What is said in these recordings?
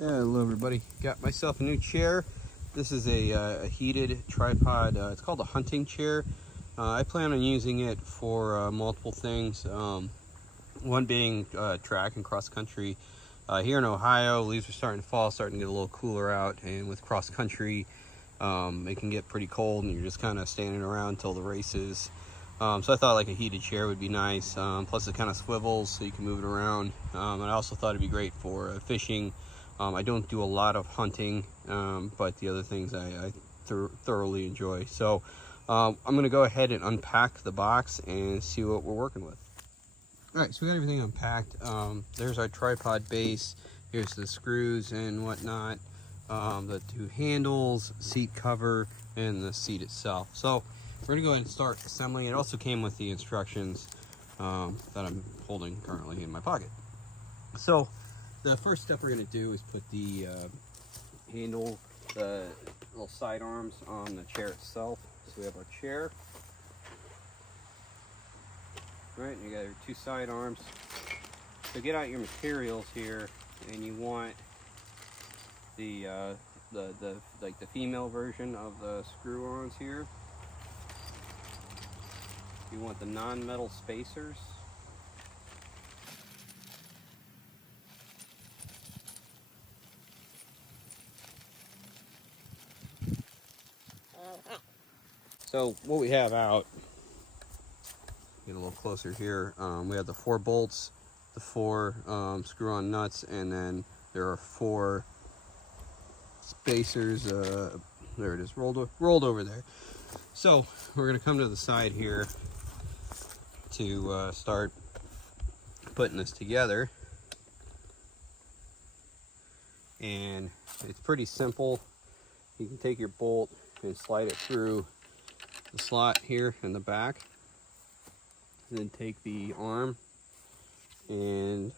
Hello everybody, got myself a new chair. This is a heated tripod. It's called a hunting chair. I plan on using it for multiple things. One being track and cross country. Here in Ohio, leaves are starting to fall, starting to get a little cooler out, and with cross country it can get pretty cold and you're just kind of standing around until the races. So I thought like a heated chair would be nice. Plus it kind of swivels so you can move it around. And I also thought it'd be great for fishing. I don't do a lot of hunting, but the other things I thoroughly enjoy. So I'm going to go ahead and unpack the box and see what we're working with. All right, so we got everything unpacked. There's our tripod base. Here's the screws and whatnot, the two handles, seat cover, and the seat itself. So we're gonna go ahead and start assembling. It also came with the instructions that I'm holding currently in my pocket. So the first step we're gonna do is put the handle, the little side arms on the chair itself. So we have our chair. All right, and you got your two side arms. So get out your materials here, and you want the female version of the screw-ons here. You want the non-metal spacers. So what we have out, get a little closer here, we have the 4 bolts, the 4 screw-on nuts, and then there are 4 spacers. There it is, rolled over there. So we're going to come to the side here to start putting this together, and it's pretty simple. You can take your bolt and slide it through the slot here in the back, and then take the arm and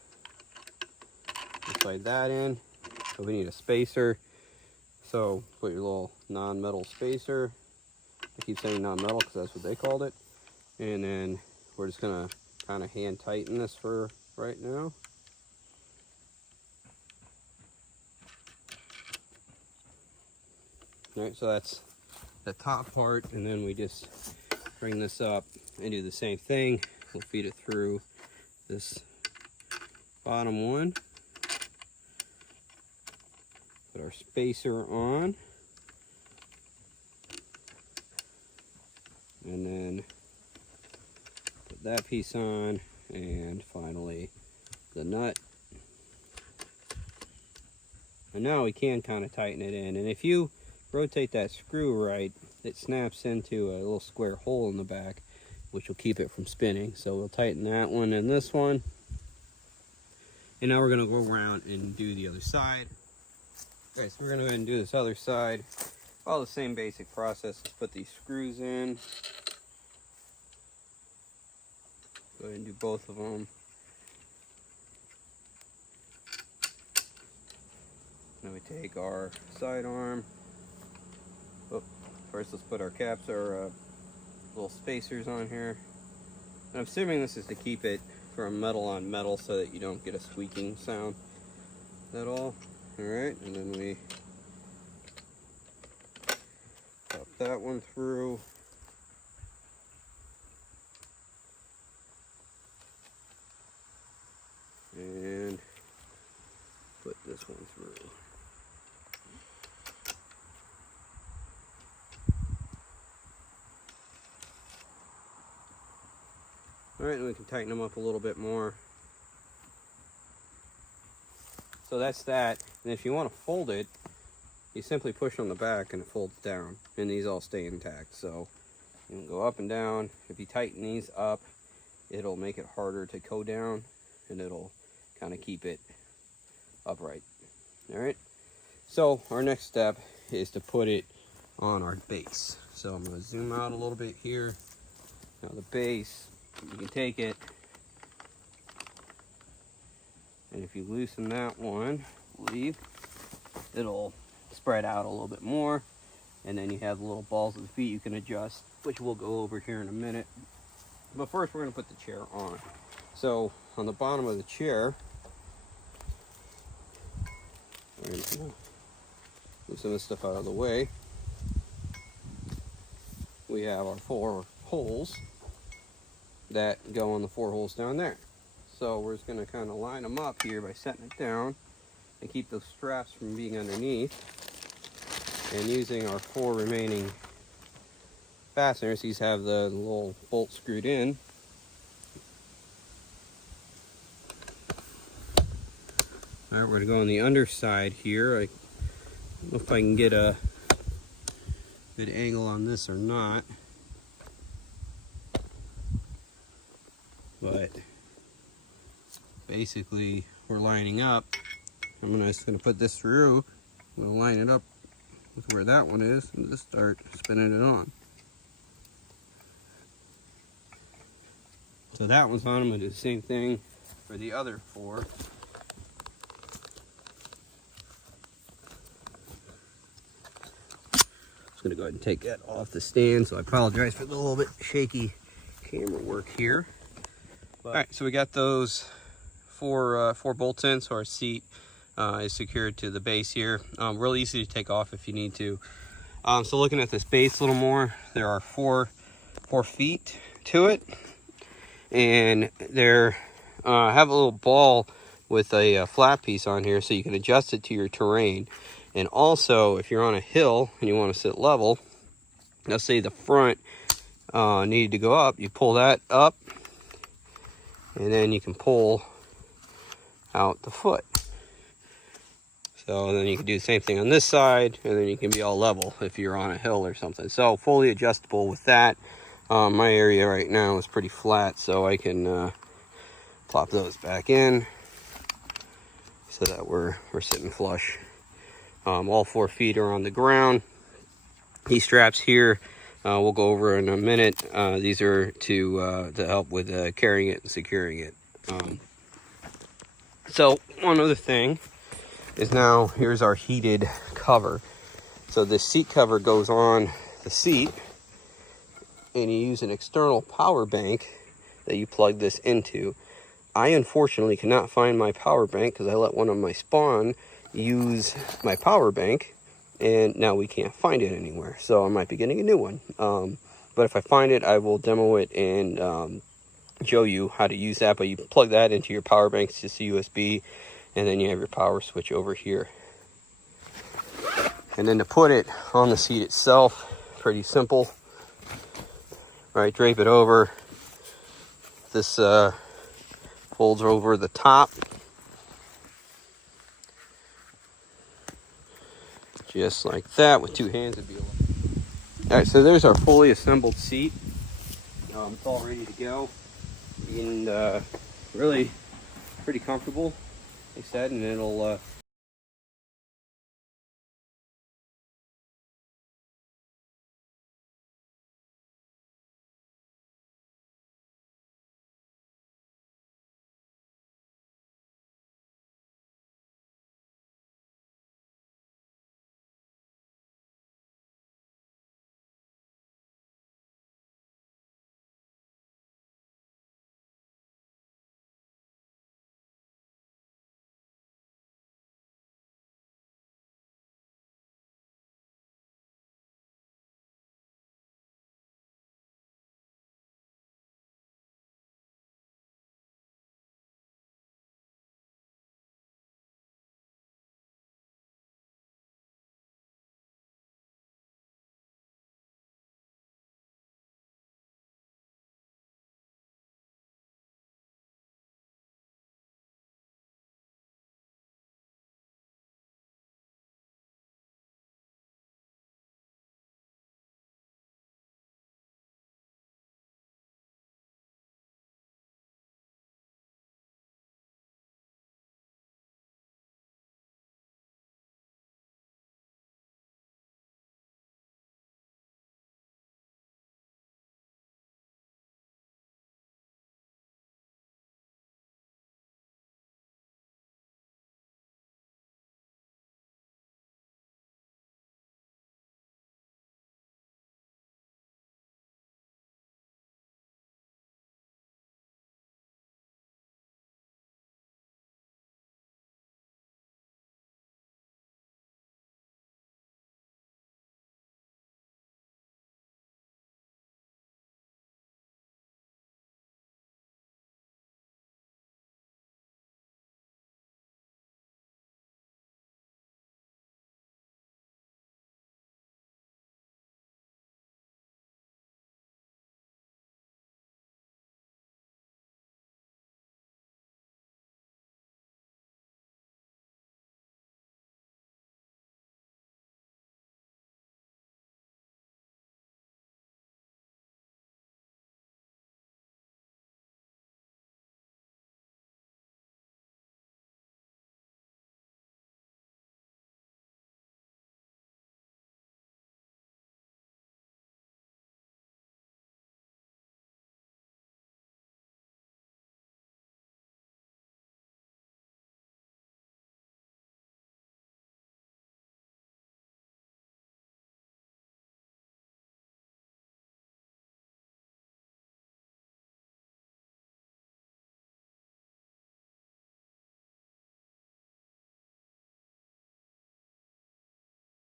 slide that in. So we need a spacer, so put your little non-metal spacer. I keep saying non-metal because that's what they called it. And then we're just gonna kind of hand tighten this for right now. All right, so that's the top part, and then we just bring this up and do the same thing. We'll feed it through this bottom one. Put our spacer on. And then put that piece on, and finally the nut. And now we can kind of tighten it in, and if you rotate that screw right, it snaps into a little square hole in the back, which will keep it from spinning. So we'll tighten that one and this one. And now we're going to go around and do the other side. Okay, so we're going to go ahead and do this other side. All the same basic process. Let's put these screws in. Go ahead and do both of them. Now we take our side arm. Oh, first let's put our caps, our little spacers on here. And I'm assuming this is to keep it from metal on metal so that you don't get a squeaking sound at all. Alright, and then we pop that one through. And put this one through. Alright, and we can tighten them up a little bit more. So that's that. And if you want to fold it, you simply push on the back and it folds down. And these all stay intact. So you can go up and down. If you tighten these up, it'll make it harder to go down, and it'll kind of keep it upright. Alright. So our next step is to put it on our base. So I'm going to zoom out a little bit here. Now the base, you can take it, and if you loosen that one, it'll spread out a little bit more, and then you have the little balls of the feet you can adjust, which we'll go over here in a minute. But first we're going to put the chair on. So on the bottom of the chair, we're move some of this stuff out of the way. We have our 4 holes that go on the 4 holes down there. So we're just going to kind of line them up here by setting it down and keep those straps from being underneath. And using our 4 remaining fasteners, these have the little bolt screwed in. All right, we're going to go on the underside here. I don't know if I can get a good angle on this or not, but basically we're lining up. I'm just going to put this through. I'm going to line it up with where that one is and just start spinning it on. So that one's on. I'm going to do the same thing for the other 4. Going to go ahead and take that off the stand, so I apologize for the little bit shaky camera work here. All right, so we got those 4 bolts in, so our seat is secured to the base here. Real easy to take off if you need to. So looking at this base a little more, there are 4 feet to it, and they're have a little ball with a flat piece on here, so you can adjust it to your terrain. And also, if you're on a hill and you want to sit level, let's say the front needed to go up, you pull that up, and then you can pull out the foot. So then you can do the same thing on this side, and then you can be all level if you're on a hill or something. So fully adjustable with that. My area right now is pretty flat, so I can plop those back in so that we're sitting flush. All 4 feet are on the ground. These straps here, we'll go over in a minute. These are to help with carrying it and securing it. So one other thing is now here's our heated cover. So this seat cover goes on the seat, and you use an external power bank that you plug this into. I unfortunately cannot find my power bank because I let one of my spawn use my power bank, and now we can't find it anywhere, so I might be getting a new one. But if I find it, I will demo it and show you how to use that. But you plug that into your power bank, it's just a USB, and then you have your power switch over here. And then to put it on the seat itself, pretty simple. Right, drape it over. This folds over the top. Just like that, with 2 hands it'd be all right. So there's our fully assembled seat. It's all ready to go, and really pretty comfortable, like I said, and it'll